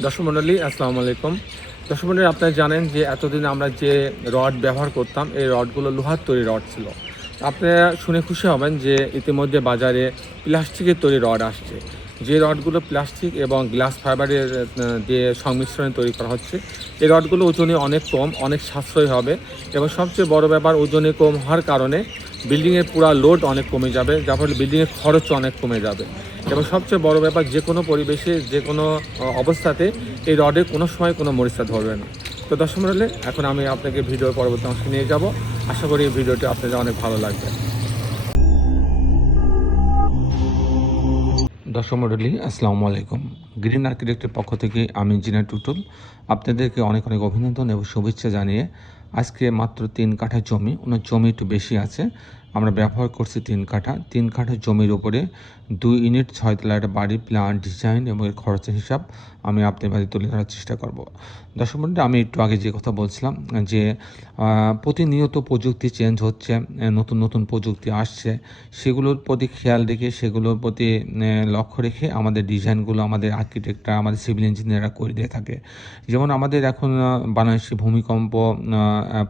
দর্শক মণ্ডলী আসসালামু আলাইকুম। দর্শক মণ্ডলী, আপনারা জানেন যে এতদিন আমরা যে রড ব্যবহার করতাম এই রডগুলো লোহার তৈরি রড ছিল। আপনারা শুনে খুশি হবেন যে ইতিমধ্যে বাজারে প্লাস্টিকের তৈরি রড আসছে। যে রডগুলো প্লাস্টিক এবং গ্লাস ফাইবারের দিয়ে সংমিশ্রণে তৈরি করা হচ্ছে, এই রডগুলো ওজনে অনেক কম, অনেক সাশ্রয়ী হবে এবং সবচেয়ে বড় ব্যাপার ওজনে কম হওয়ার কারণে বিল্ডিংয়ের পুরো লোড অনেক কমে যাবে, যার ফলে বিল্ডিংয়ের খরচ অনেক কমে যাবে এবং সবচেয়ে বড় ব্যাপার যে কোনো পরিবেশে যে কোনো অবস্থাতে এই রডে কোনো সময় কোনো মরিচা ধরবে না। তো দর্শক মণ্ডলী, এখন আমি আপনাকে ভিডিওর পরবর্তী অংশে নিয়ে যাব। আশা করি এই ভিডিওটি আপনাদের অনেক ভালো লাগবে। দর্শক মণ্ডলী আসসালামু আলাইকুম। গ্রিন আর্কিটেক্টের পক্ষ থেকে আমি ইঞ্জিনিয়ার টুটুল আপনাদেরকে অনেক অনেক অভিনন্দন এবং শুভেচ্ছা জানিয়ে আজকে মাত্র 3 কাঠা জমি, ওনার জমি একটু বেশি আছে, আমরা ব্যবহার করছি 3 কাঠা জমির উপরে 2 ইউনিট 6 তলা একটা বাড়ি প্ল্যান ডিজাইন এবং এর খরচের হিসাব আমি আপনার মাঝে তুলে ধরার চেষ্টা করব। দর্শক মণ্ডলী, আমি একটু আগে যে কথা বলছিলাম যে প্রতিনিয়ত প্রযুক্তি চেঞ্জ হচ্ছে, নতুন নতুন প্রযুক্তি আসছে, সেগুলোর প্রতি খেয়াল রেখে সেগুলোর প্রতি লক্ষ্য রেখে আমাদের ডিজাইনগুলো আমাদের আর্কিটেক্টরা আমাদের সিভিল ইঞ্জিনিয়াররা করে দিয়ে থাকে। যেমন আমাদের এখন বাংলাদেশে ভূমিকম্প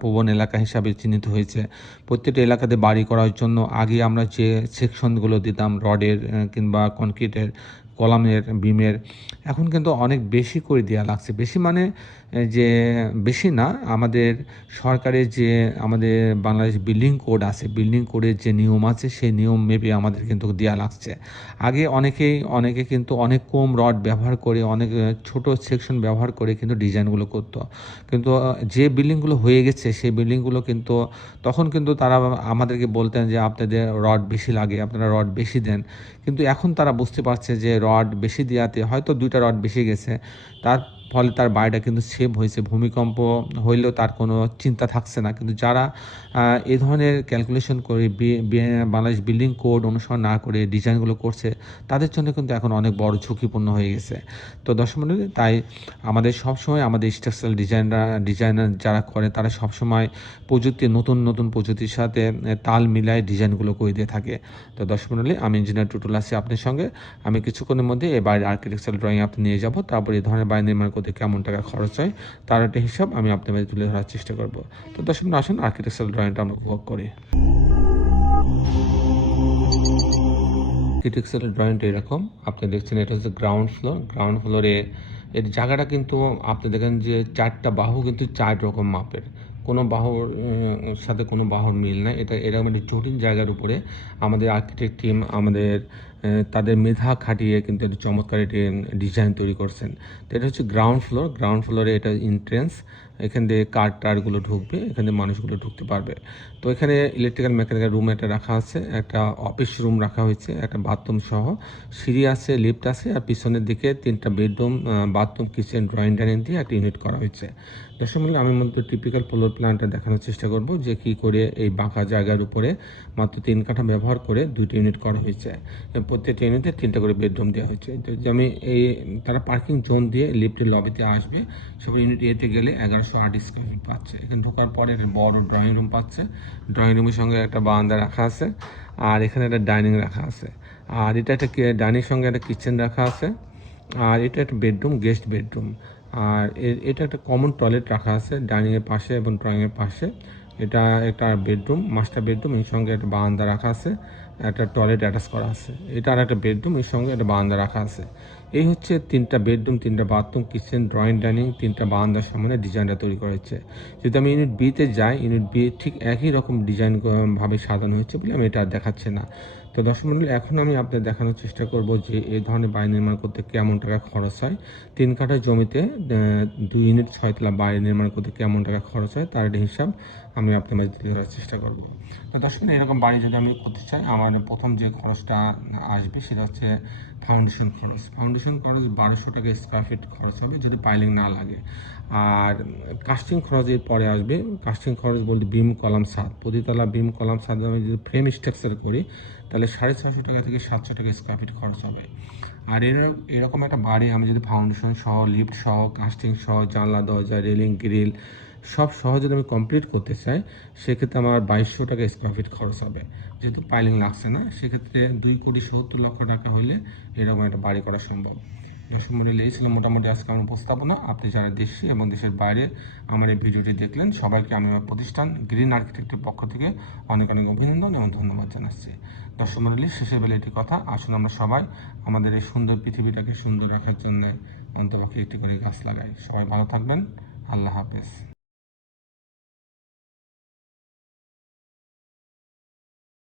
প্রবণ এলাকা হিসাবে চিহ্নিত হয়েছে। প্রত্যেকটা এলাকাতে বাড়ি করার জন্য আগে আমরা যে সেকশনগুলো দিতাম রডের কিংবা কনক্রিটের, কলামের, বিমের, এখন কিন্তু অনেক বেশি করে দেওয়া লাগছে। বেশি মানে যে বেশি না, আমাদের সরকারের যে আমাদের বাংলাদেশ বিল্ডিং কোড আছে, বিল্ডিং কোডের যে নিয়ম আছে সেই নিয়ম মেপে আমাদের কিন্তু দেওয়া লাগছে। আগে অনেকে কিন্তু অনেক কম রড ব্যবহার করে, অনেক ছোট সেকশন ব্যবহার করে কিন্তু ডিজাইনগুলো করতো। কিন্তু যে বিল্ডিংগুলো হয়ে গেছে সেই বিল্ডিংগুলো কিন্তু তখন কিন্তু তারা আমাদেরকে বলতেন যে আপনাদের রড বেশি লাগে, আপনারা রড বেশি দেন। কিন্তু এখন তারা বুঝতে পারছে যে রড বেশি দেওয়াতে হয়তো 2টা রড বেশি গেছে, তার ফলে তার বাড়িটা কিন্তু সেভ হয়েছে, ভূমিকম্প হইলেও তার কোনো চিন্তা থাকছে না। কিন্তু যারা এই ধরনের ক্যালকুলেশন করে বাংলাদেশ বিল্ডিং কোড অনুসরণ না করে ডিজাইনগুলো করছে, তাদের জন্য কিন্তু এখন অনেক বড় ঝুঁকিপূর্ণ হয়ে গেছে। তো দর্শক মণ্ডলী, তাই আমাদের সবসময় আমাদের স্ট্রাকচারাল ডিজাইনার যারা করে তারা সবসময় নতুন নতুন প্রযুক্তির সাথে তাল মিলায় ডিজাইনগুলো করে দিয়ে থাকে। তো দর্শক মণ্ডলী, আমি ইঞ্জিনিয়ার টুটুল আছি আপনার সঙ্গে। আমি কিছুক্ষণের মধ্যে এই বাড়ির আর্কিটেকচারাল ড্রয়িং আপনি নিয়ে যাব, তারপর এই ধরনের বাড়ি নির্মাণ করতে কেমন টাকা খরচ হয় তার একটা হিসাব আমি আপনার মাঝে তুলে ধরার চেষ্টা করব। তো দর্শক আসুন আর্কিটেকচারাল ড্রয়িংটা আমরা উপভোগ করি। আর্কিটেকচারাল ড্রয়িংটা এরকম, আপনি দেখছেন এটা হচ্ছে গ্রাউন্ড ফ্লোরে এর জায়গাটা কিন্তু আপনি দেখেন যে 4টা বাহু কিন্তু 4 রকম মাপের, কোনো বাহুর সাথে কোনো বাহুর মিল নাই। এটা এরকম একটা জটিল জায়গার উপরে আমাদের আর্কিটেক্ট টিম আমাদের তাদের মেধা খাটিয়ে কিন্তু একটা চমৎকার একটি ডিজাইন তৈরি করছেন। তো এটা হচ্ছে গ্রাউন্ড ফ্লোরে এটা এন্ট্রেন্স, এখান দিয়ে টারগুলো ঢুকবে, এখান দিয়ে মানুষগুলো ঢুকতে পারবে। তো এখানে ইলেকট্রিক্যাল মেকানিক্যাল রুম একটা রাখা আছে, একটা অফিস রুম রাখা হয়েছে, একটা বাথরুম সহ, সিঁড়ি আছে, লিফট আছে, আর পিছনের দিকে 3টা bedroom, bathroom, kitchen, drawing dining দিয়ে একটা ইউনিট করা হয়েছে। দর্শক মণ্ডলী, আমি মূলত টিপিক্যাল ফ্লোর প্ল্যানটা দেখানোর চেষ্টা করব যে কী করে এই বাঁকা জায়গার উপরে মাত্র 3 কাঠা ব্যবহার করে 2টা ইউনিট করা হয়েছে। প্রত্যেকটা ইউনিটে 3টা করে বেডরুম দেওয়া হয়েছে। তো যে আমি তারা পার্কিং জোন দিয়ে লিফটের লবিতে আসবে, সব ইউনিট এতে গেলে 1108 স্কোয়ার ফিট পাচ্ছে। এখানে ঢোকার পরে একটা বড় ড্রয়িং রুম পাচ্ছে, ড্রয়িং রুমের সঙ্গে একটা বারান্দা রাখা আছে, আর এখানে একটা ডাইনিং রাখা আছে, আর এটা একটা ডাইনিং সঙ্গে একটা কিচেন রাখা আছে, আর এটা একটা বেডরুম, গেস্ট বেডরুম, আর এটা একটা কমন টয়লেট রাখা আছে ডাইনিংয়ের পাশে এবং ড্রয়িংয়ের পাশে। এটা একটা বেডরুম, মাস্টার বেডরুম, এর সঙ্গে একটা বারান্দা রাখা আছে, একটা টয়লেট অ্যাটাচ করা আছে। এটা আর একটা বেডরুম, এর সঙ্গে একটা বারান্দা রাখা আছে। এই হচ্ছে 3টা বেডরুম, 3টা বাথরুম, কিচেন, ড্রয়িং ডাইনিং, 3টা বারান্দার সামনে ডিজাইনটা তৈরি করা হয়েছে। যদি আমি ইউনিট বিতে যাই, ইউনিট বি ঠিক একই রকম ডিজাইন ভাবে সাজানো হয়েছে বলে আমি এটা দেখাচ্ছি না। তো দর্শক মণ্ডলী, এখন আমি আপনাদের দেখানোর চেষ্টা করব যে এই ধরনের বাড়ি নির্মাণ করতে কেমন টাকা খরচ হয়। 3 কাঠা জমিতে 2 ইউনিট 6 তলা বাড়ি নির্মাণ করতে কেমন টাকা খরচ হয় তার একটা হিসাব আমি আপনার মাঝে তুলে ধরার চেষ্টা করব। তো দর্শক, এরকম বাড়ি যদি আমি করতে চাই, আমার প্রথম যে খরচটা আসবে সেটা হচ্ছে ফাউন্ডেশন খরচ। ফাউন্ডেশন খরচ 1200 টাকা স্কোয়ার ফিট খরচ হবে যদি পাইলিং না লাগে। আর কাস্টিং খরচ এর পরে আসবে। কাস্টিং খরচ বলতে বিম, কলাম, ছাদ, প্রতিতলা বিম, কলাম, ছাদ আমি যদি ফ্রেম স্ট্রাকচার করি তাহলে 650 টাকা থেকে 700 টাকা স্কোয়ার ফিট খরচ হবে। আর এরকম একটা বাড়ি আমি যদি ফাউন্ডেশন সহ, লিফট সহ, কাস্টিং সহ, জানলা, দরজা, রেলিং, গ্রিল সব সহ যদি আমি কমপ্লিট করতে চাই, সেক্ষেত্রে আমার 2200 টাকা স্কোয়ার ফিট খরচ হবে। যেহেতু পাইলিং লাগছে না, সেক্ষেত্রে 2,70,00,000 টাকা হলে এরকম একটা বাড়ি করা সম্ভব। দর্শক মণ্ডলী, এই ছিল মোটামুটি আজকে আমার উপস্থাপনা। আপনি যারা দেশে এবং দেশের বাইরে আমার এই ভিডিওটি দেখলেন, সবাইকে আমি আমার প্রতিষ্ঠান গ্রিন আর্কিটেক্টের পক্ষ থেকে অনেক অনেক অভিনন্দন এবং ধন্যবাদ জানাচ্ছি। দর্শক মণ্ডলী, শেষের বেলা একটি কথা, আসুন আমরা সবাই আমাদের এই সুন্দর পৃথিবীটাকে সুন্দর রাখার জন্য অন্তপক্ষে একটি করে গাছ লাগাই। সবাই ভালো থাকবেন। আল্লাহ হাফেজ।